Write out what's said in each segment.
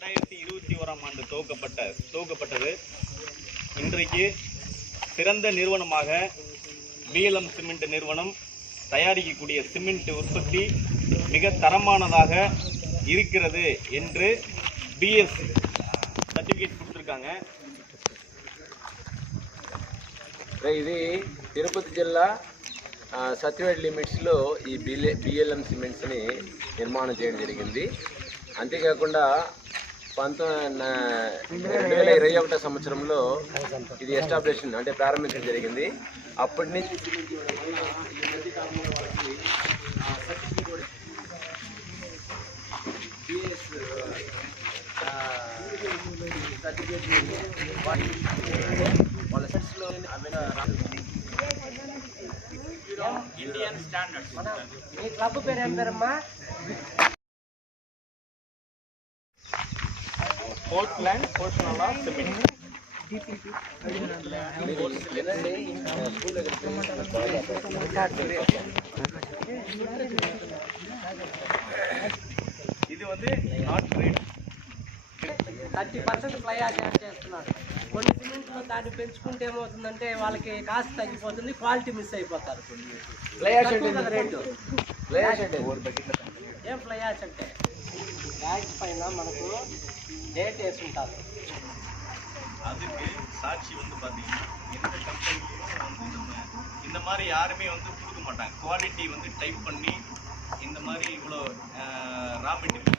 2021ஆம் ஆண்டு துவக்கப்பட்டது. இன்றைக்கு சிறந்த நிறுவனமாக பிஎல்எம் சிமெண்ட் நிறுவனம் தயாரிக்கக்கூடிய சிமெண்ட் உற்பத்தி மிக தரமானதாக இருக்கிறது என்று பிஎஸ் సర్టిఫికేట్ கொடுத்துருக்காங்க. ఇది తిరుపతి జిల్లా సత్యవేడ్ లిమిట్స్లో ఈ బిఎల్ఎం సిమెంట్స్ని నిర్మాణం చేయడం జరిగింది. అంతేకాకుండా 2021 సంవత్సరంలో ఇది ఎస్టాబ్లిషన్ అంటే ప్రారంభించడం జరిగింది. అప్పటి నుంచి వాళ్ళ సెట్స్లో ఇండియన్ స్టాండర్డ్స్. మీ క్లబ్ పేరు ఏం పేరమ్మా? పోర్ట్లాండ్ పోర్షనల్ సిమెంట్. ఇది வந்து నాట్ రేట్ 30% ఫ్లై యాడ్ చేస్తున్నారు. కొన్ని సిమెంట్లో దాన్ని పెంచుకుంటే ఏమవుతుందంటే వాళ్ళకి కాస్ట్ తగ్గిపోతుంది, క్వాలిటీ మిస్ అయిపోతారు. ఫ్లై యాష్ అంటే రేటు ఫ్లై యాష్ అంటే ఏం ఫ్లై యాష్ అంటే బ్యాగ్ పైన మనకు డేట్ వేసి ఉంటారు. அதுக்கு சாட்சி வந்து பார்த்தீங்கன்னா எந்த கம்பெனிலையும் வந்து இந்த மாதிரி யாருமே வந்து கொடுக்க மாட்டாங்க. குவாலிட்டி வந்து டைப் பண்ணி இந்த மாதிரி இவ்வளோ ரா மெட்டீரியல்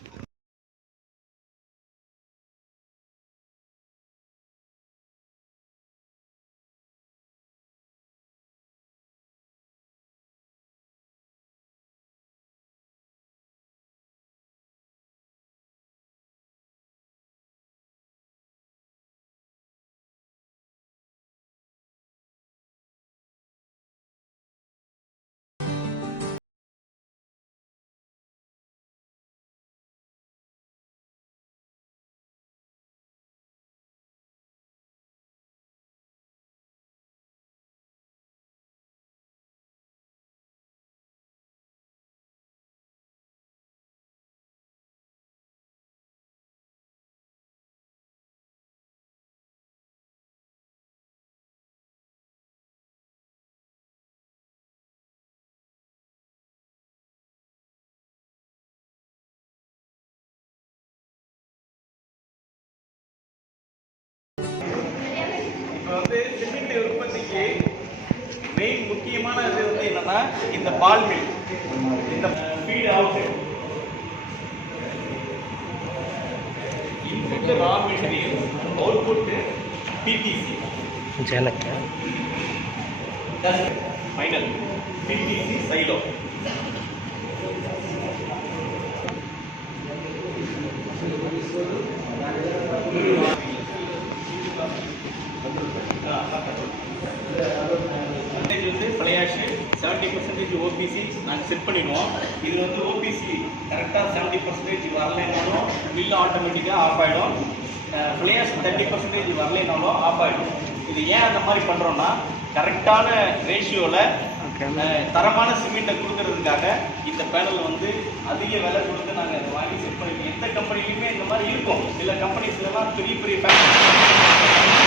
வந்து சிமெண்ட் உற்பத்திக்கு மெயின் முக்கியமான இது வந்து என்னன்னா இந்த பால் மில், இந்த feed out, input raw material, output PTC, final PTC silo. வந்து ஃப்ளையாஷ் 70% ஓபிசி நாங்கள் செட் பண்ணிடுவோம். இது வந்து ஓபிசி கரெக்டாக 70% வரலைனாலும் மில் ஆட்டோமேட்டிக்காக ஆஃப் ஆகிடும். ஃப்ளையாஷ் 30% வரலைனாலும் ஆஃப் ஆகிடும். இது ஏன் அந்த மாதிரி பண்ணுறோன்னா கரெக்டான ரேஷியோவில் தரமான சிமெண்ட்டை கொடுக்கறதுக்காக இந்த பேனல் வந்து அதிக விலை கொடுத்து நாங்கள் அதை வாங்கி செட் பண்ணிடுவோம். எந்த கம்பெனிலையுமே இந்த மாதிரி இருக்கும். சில கம்பெனிஸ்லாம் பெரிய பெரிய பேனல்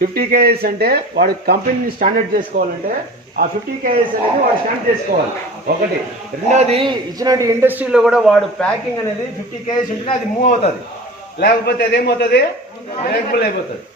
50 kgs అంటే వాడి కంపెనీని స్టాండర్డ్ చేసుకోవాలంటే ఆ 50 kgs అనేది వాడు స్టాండ్ చేసుకోవాలి ఒకటి. రెండోది ఇచ్చినట్టు ఇండస్ట్రీలో కూడా వాడు ప్యాకింగ్ అనేది 50 kgs ఉంటేనే అది మూవ్ అవుతుంది, లేకపోతే అదేమవుతుంది, బ్రేకబుల్ అయిపోతుంది.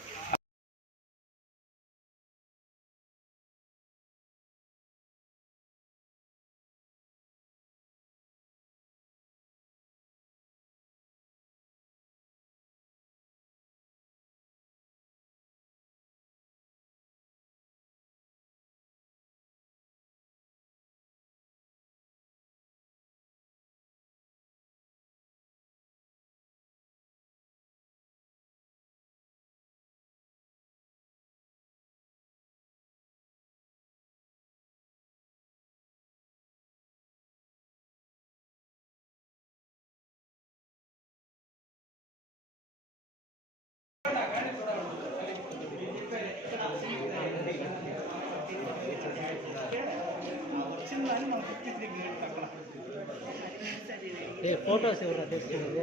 ఫోటోస్ ఎవరు తీసుకున్నది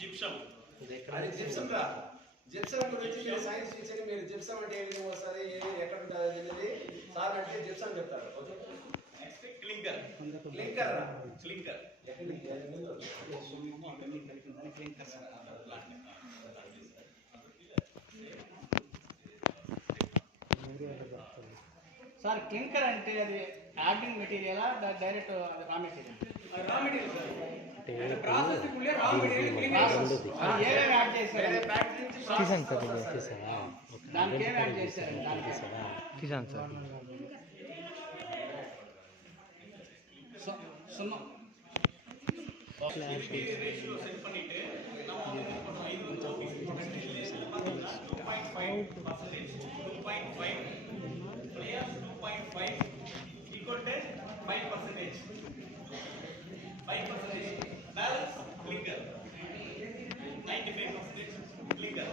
జిప్సమ్ అది జిప్సమ్ రా. జిప్సమ్ గురించి మీరు సైన్స్ టీచర్, మీరు జిప్సమ్ అంటే ఏ విధంగా వస్తుంది, ఎక్కడ ఉంటుంది అనేది సార్ అంటే జిప్సమ్ చెప్తారు. Next clinker. Clinker raw. Clinker sir clinker అంటే అది యాడింగ్ మెటీరియలా direct raw material? Raw material sir. Process ఇప్పుడు రా మెటీరియల్ క్లింకర్ అది ఏమేమి యాడ్ చేశారు? దానికి ఏమి యాడ్ చేశారు? తీసాను సార్. సున్నం ரேஷியோ செட் பண்ணிட்டு நம்ம வந்து 5 2.5%, 2.5 players 2.5 equal to 5%, 5% balance clinker, 95% clinker.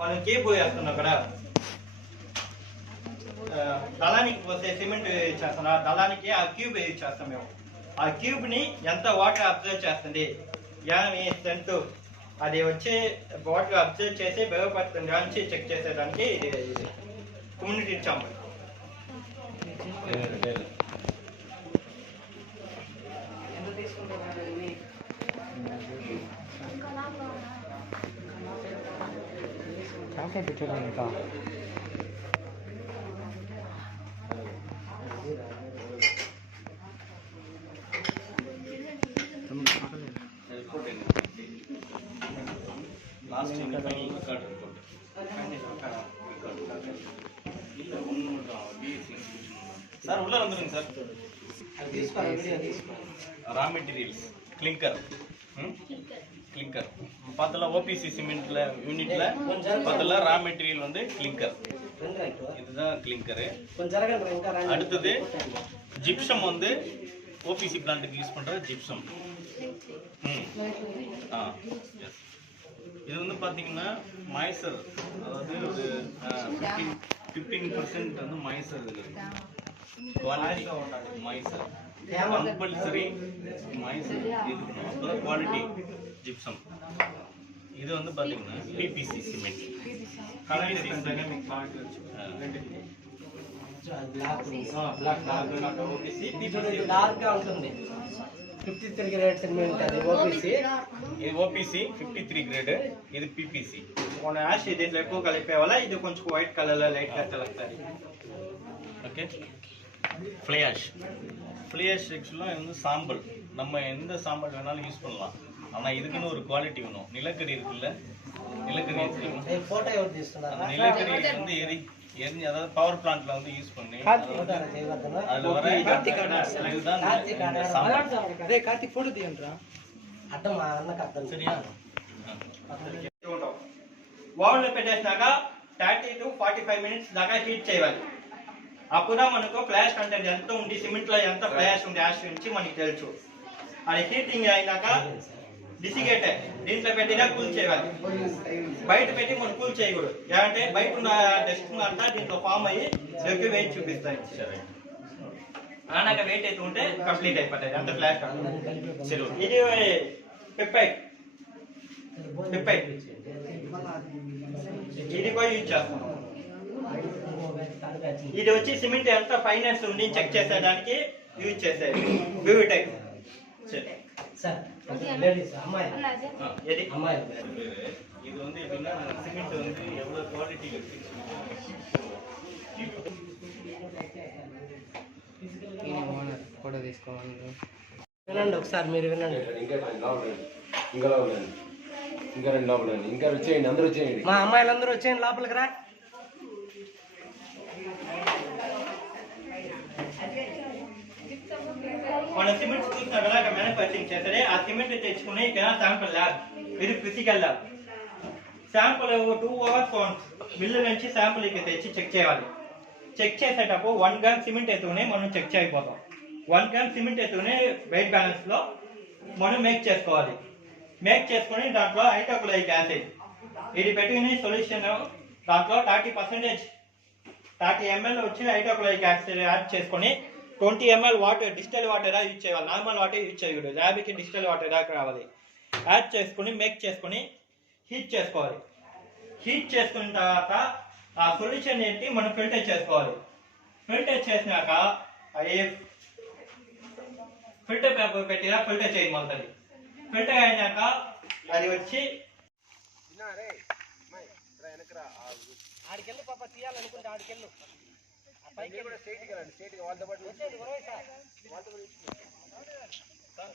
మనం కేబ్ వేస్తున్నాం అక్కడ దళానికి పోసే సిమెంట్ చేస్తున్నా దళానికి ఆ క్యూబ్ చేస్తాం మేము. ఆ క్యూబ్ని ఎంత వాటర్ అబ్జర్వ్ చేస్తుంది స్ట్రెంత్ అది వచ్చి వాటర్ అబ్జర్వ్ చేసి ఉపయోగపడుతుంది నుంచి చెక్ చేసేదానికి ఇది కమ్యూనిటీ ఛాంబర్. ఇంకా லாஸ்ட் இந்த ஃபைனல் ரெக்கார்ட் ரிப்போர்ட் இல்ல ஒண்ணு மட்டும் பிஎஸ்சி சார் உள்ள வந்துருங்க சார். అది తీసుకోవాలి వీడియో తీసుకోవాలి. ரா மெட்டீரியல்ஸ் கிளிங்கர் கிளிங்கர் பார்த்தல ஓபிசி சிமெண்ட்ல யூனிட்ல பார்த்தல ரா மெட்டீரியல் வந்து கிளிங்கர். இதுதான் கிளிங்கர். அடுத்தது ஜிப்சம் வந்து ஓபிசி பிளான்ட்டுக்கு யூஸ் பண்ற ஜிப்சம். எஸ். இது வந்து பார்த்தீங்கன்னா மைசர், அதாவது ஒரு 15% வந்து மைசர் இருக்குது. குவாலிட்டி மைசர் கம்பல்சரி மைசர் இருக்கணும், அப்போதான் குவாலிட்டி ஜிப்சம். இது வந்து பார்த்தீங்கன்னா பிபிசி சிமெண்ட். డార్క్గా ఉంటుంది 53 గ్రేడ్ సిమెంట్. అది ఓపీసీ. ఇది ఓపీసీ 53 గ్రేడ్, ఇది పిపిసి. మన యాష్ దీంట్లో ఎక్కువ కలిపే వల్ల ఇది కొంచెం వైట్ కలర్లో లైట్గా తెలుస్తుంది. ஓகே. ஃப்ளையாஷ் ஆக்சுவலாக இது வந்து சாம்பல். நம்ம எந்த சாம்பல் வேணாலும் யூஸ் பண்ணலாம், ஆனால் இதுக்குன்னு ஒரு குவாலிட்டி வேணும். நிலக்கரி இருக்குல்ல, நிலக்கரி ఫోటో ఎవరు తీస్తున్నారు? நிலக்கரி வந்து எரிஞ்சு அதாவது பவர் பிளான்ட்ல வந்து யூஸ் பண்ணி அதுல வர இதுதான் అదే కార్తీక్ ఫోటో తీయండిరా. అర్థం అన్నకు అర్థం. சரியா? ఓవెన్లో పెట్టేసినాక 30 to 45 minutes దాకా హీట్ చేయాలి. అప్పుడు మనకు ఫ్లాష్ కంటెంట్ ఎంత ఉంది, సిమెంట్ లో ఎంత ఫ్లాష్ ఉంది యాష్ నుంచి మనకి తెలుసు. అది హీటింగ్ అయినాక డిసిగేట్ దీంట్లో పెట్టినా కూల్ చేయాలి. బయట పెట్టి మనం కూల్ చేయకూడదు, అంటే బయట ఉన్న డస్ట్ అంతా దీంట్లో ఫామ్ అయ్యి ఎక్కువ వెయిట్ చూపిస్తాయి. ఆనాక వెయిట్ అయితే ఉంటే కంప్లీట్ అయిపోతాయి అంత ఫ్లాష్. ఇది పెప్పైట్ ఇది కూడా యూజ్ చేస్తాం. ఇది వచ్చి సిమెంట్ ఎంత ఫైనెన్స్ ఉంది చెక్ చేసేదానికి యూజ్ చేసేది బ్యూటెక్. இது வந்து எப்படின்னா சிமெண்ட் வந்து எவ்வளவு குவாலிட்டி இருக்கு ఫోటో తీసుకోవాలి. వినండి ఒకసారి, మీరు వినండి. ఇంకా వచ్చేయండి, అందరూ వచ్చేయండి. మా అమ్మాయిలందరూ వచ్చేయండి లోపలికి రా. మన సిమెంట్ చూస్తున్నా కదా అక్కడ మ్యానుఫ్యాక్చరింగ్ చేస్తారే, ఆ సిమెంట్ తెచ్చుకుని ఇక్కడ శాంపుల్ ల్యాబ్, ఇది physical lab. Sample 2 hours mill నుంచి శాంపుల్ ఇక్కడ తెచ్చి చెక్ చేయాలి. చెక్ చేసేటప్పుడు 1 గ్రామ్ సిమెంట్ ఎత్తుకునే మనం చెక్ చేయకపోతాం. 1 గ్రామ్ సిమెంట్ ఎత్తుకునే వెయిట్ బ్యాలెన్స్ లో మనం మేక్ చేసుకోవాలి. మేక్ చేసుకుని దాంట్లో హైడ్రోక్లోరిక్ యాసిడ్ ఇది పెట్టుకుని సొల్యూషన్ దాంట్లో 30 ml వచ్చి హైడ్రోక్లోరిక్ యాసిడ్ యాడ్ చేసుకొని 20 ml water distil water use చేయాలి. నార్మల్ వాటర్ యూజ్ చేయకూడదు, ల్యాబ్కి డిస్టిల్ వాటర్ దాకా రావాలి. యాడ్ చేసుకుని మేక్ చేసుకుని హీట్ చేసుకోవాలి. హీట్ చేసుకున్న తర్వాత ఆ సొల్యూషన్ ఏంటి మనం ఫిల్టర్ చేసుకోవాలి. ఫిల్టర్ చేసినాక అది ఫిల్టర్ పేపర్ పెట్టినా ఫిల్టర్ చేయమవుతుంది. ఫిల్టర్ అయినాక అది వచ్చి ఆడికెళ్ళు పాప, తీయాలనుకుంటే ఆడికెళ్ళు. స్టేట్ వాళ్ళతో పాటు సార్